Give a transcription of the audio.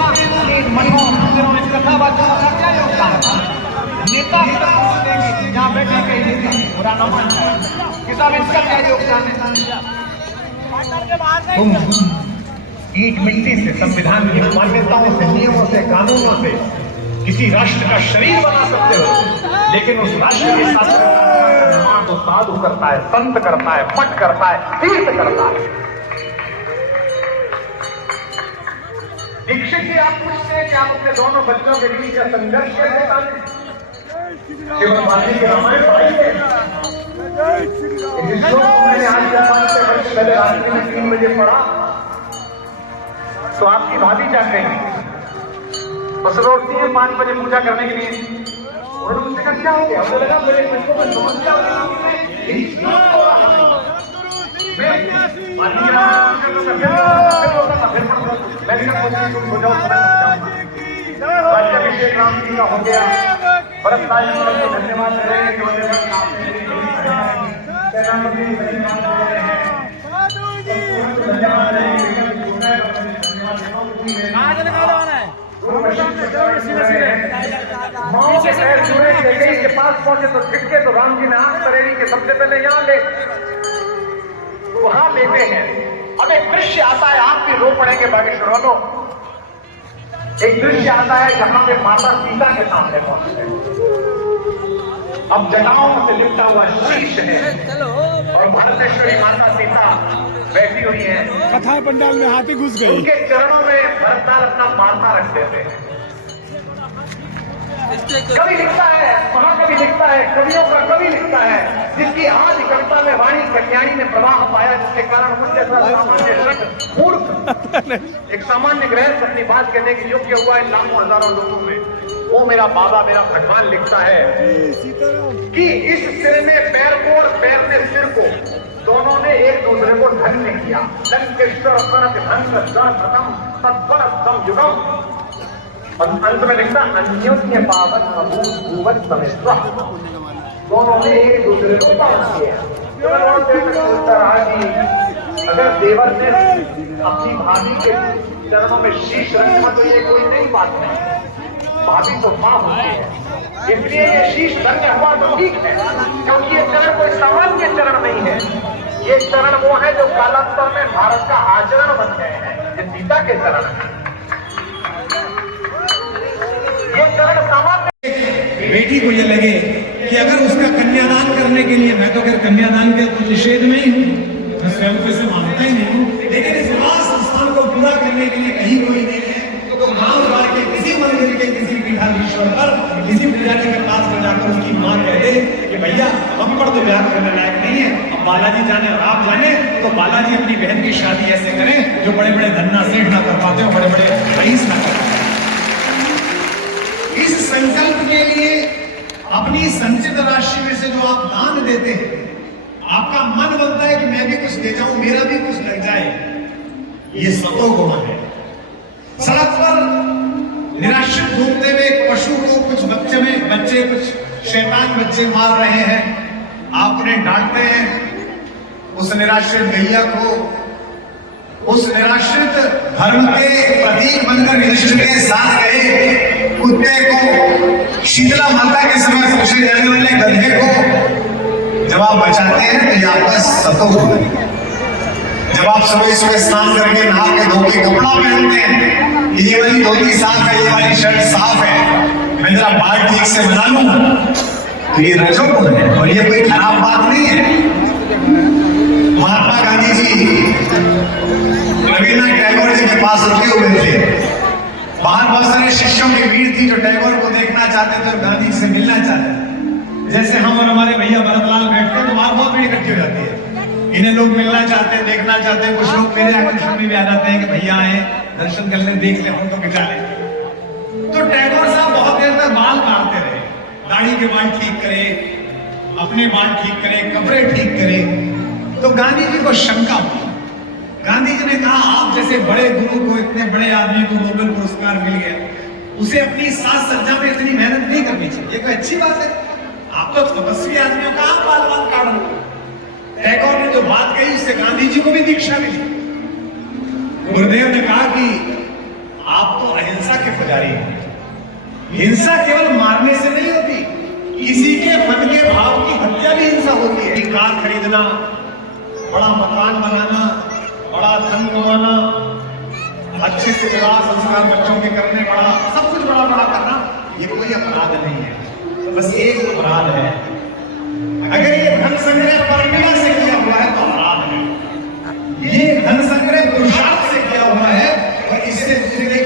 मठों मंदिरों में कथा वाचकों का क्या योगदान था? नेता जहाँ बैठे कहीं बुरा न मान किताब इसका क्या योगदान है? तुम ईट मिट्टी से, संविधान की मान्यताओं से, नियमों से, कानूनों से किसी राष्ट्र का शरीर बना सकते हो, लेकिन उस राष्ट्र के साथ निर्माण को साधु करता है, संत करता है, पट करता है, तीर्थ करता है। दीक्षित जी आप पूछते हैं कि आप अपने दोनों बच्चों के बीच का संघर्ष कैसे डालें? केवल गांधी की रामायण पढ़ाई है। जिस लोग मैंने आज 5 वर्ष पहले रात्रि में 3 बजे पढ़ा, तो आपकी भाभी क्या कहेंगी? बस रोकती है 5 बजे पूजा करने के लिए। उन्होंने मुझसे कहा क्या हो गया? मुझे लगा मेरे बच्चों को समस्या अभिषेक राम जी का हो गया। भरत धन्यवाद के पास पहुंचे तो छिटके तो राम जी ने आंख करेगी कि सबसे पहले यहाँ ले, वहां लेते हैं। अब एक दृश्य आता है, आप भी रो पड़ेंगे बागेश्वर वालों। एक दृश्य आता है जहां पे माता सीता के सामने पहुंचते हैं। अब जटाओं से लिपटा हुआ शीश है और भारतेश्वरी माता सीता बैठी हुई है। कथा पंडाल में हाथी घुस गई। उनके चरणों में भरतलाल अपना माथा रख देते हैं। कवि लिखता है, महाकवि लिखता है, कवियों का कवि लिखता है, जिसकी आदि कविता में वाणी कल्याणी ने प्रवाह पाया, जिसके कारण मुझ जैसा सामान्य मूर्ख एक सामान्य गृहस्थ अपनी बात कहने के योग्य हुआ इन लाखों हजारों लोगों में। वो मेरा बाबा, मेरा भगवान लिखता है कि इस सिर ने पैर को और पैर ने सिर को, दोनों ने एक दूसरे को धन्य किया। लंकेश्वर प्रथम तत्पर युगम। अंत में लिखता अन्योन्य पावन भूवत समेश्वर। दोनों ने एक दूसरे को पावन किया। अगर देवर ने अपनी भाभी के चरणों में शीश रखा तो ये कोई नई बात नहीं। भाभी तो मां होती है, इसलिए ये शीश धन्य हुआ तो ठीक है, क्योंकि ये चरण कोई सामान्य चरण नहीं है। ये चरण वो है जो कालांतर में भारत का आचरण बन गए हैं। ये सीता के चरण है। ये चरण सामान्य बेटी को ये लगे कि अगर उसका कन्यादान करने के लिए, मैं तो अगर कन्यादान के तो निषेध में ही हूँ, मैं स्वयं को इसे मानता ही नहीं हूँ, लेकिन इस विवाह संस्थान को पूरा करने के लिए कहीं कोई नहीं है तो गांव द्वार के किसी मंदिर के किसी पीठाधीश्वर पर किसी पुजारी के पास में जाकर उसकी मां कह दे कि भैया हम पर तो ब्याह करने लायक नहीं है, अब बालाजी जाने और आप जाने, तो बालाजी अपनी बहन की शादी ऐसे करें जो बड़े बड़े धन्ना सेठ ना कर पाते हो, बड़े बड़े रईस ना कर पाते। इस संकल्प के लिए अपनी संचित राशि में से जो आप दान देते हैं, आपका मन बनता है कि मैं भी कुछ दे जाऊं, मेरा भी कुछ लग जाए, ये सतोगुण है। सड़क पर निराश्रित घूमते हुए एक पशु को कुछ बच्चे कुछ शैतान बच्चे मार रहे हैं, आप उन्हें डांटते हैं। उस निराश्रित गैया को, उस निराश्रित धर्म के प्रतीक बनकर युधिष्ठिर के साथ गए कुत्ते को, शीतला माता के समय पूछे जाने वाले गधे को जब आप बचाते हैं तो ये आपका सतोगुण है। जब आप सुबह सुबह स्नान करके नहा के धो के कपड़ा पहनते हैं, ये वाली धोती साफ है, ये वाली शर्ट साफ है, मैं जरा बाल ठीक से बना लूं, तो ये रजोगुण है और ये कोई खराब बात नहीं है। महात्मा गांधी जी रविन्द्रनाथ टैगोर जी के पास रुके हुए थे। बाहर बहुत सारे शिष्यों की भीड़ थी जो टैगोर को देखना चाहते थे और गांधी जी से मिलना चाहते थे। जैसे हम और हमारे भैया भरतलाल बैठते हैं तो वहां बहुत भीड़ इकट्ठी हो जाती है। इन्हें लोग मिलना चाहते हैं, देखना चाहते हैं। कुछ लोग मेरे आकर्षण में भी आ जाते हैं कि भैया आए, दर्शन कर ले, देख ले, फोटो खिंचा ले। तो टैगोर साहब बहुत देर तक बाल काटते रहे, दाढ़ी के बाल ठीक करे, अपने बाल ठीक करे, कपड़े ठीक करे। तो गांधी जी को शंका हुई। गांधी जी ने कहा आप जैसे बड़े गुरु को, इतने बड़े आदमी को नोबेल पुरस्कार मिल गया, उसे अपनी साज सज्जा में इतनी मेहनत नहीं करनी चाहिए। ये कोई अच्छी बात है? आप तो तपस्वी आदमियों का आप बाल बाल काट रहे। टैगोर ने जो बात कही उससे गांधी जी को भी दीक्षा मिली। गुरुदेव ने कहा कि आप तो अहिंसा के पुजारी हैं। हिंसा केवल मारने से नहीं होती, किसी के मन के भाव की हत्या भी हिंसा होती है। कार खरीदना, बड़ा मकान बनाना, बड़ा धन कमाना, अच्छे से विवाह संस्कार बच्चों के करने, बड़ा सब कुछ बड़ा बड़ा करना, ये कोई अपराध नहीं है। बस एक अपराध है, अगर ये धन संग्रह परमिला से किया हुआ है तो अपराध है। ये धन संग्रह पुरुषार्थ से किया हुआ है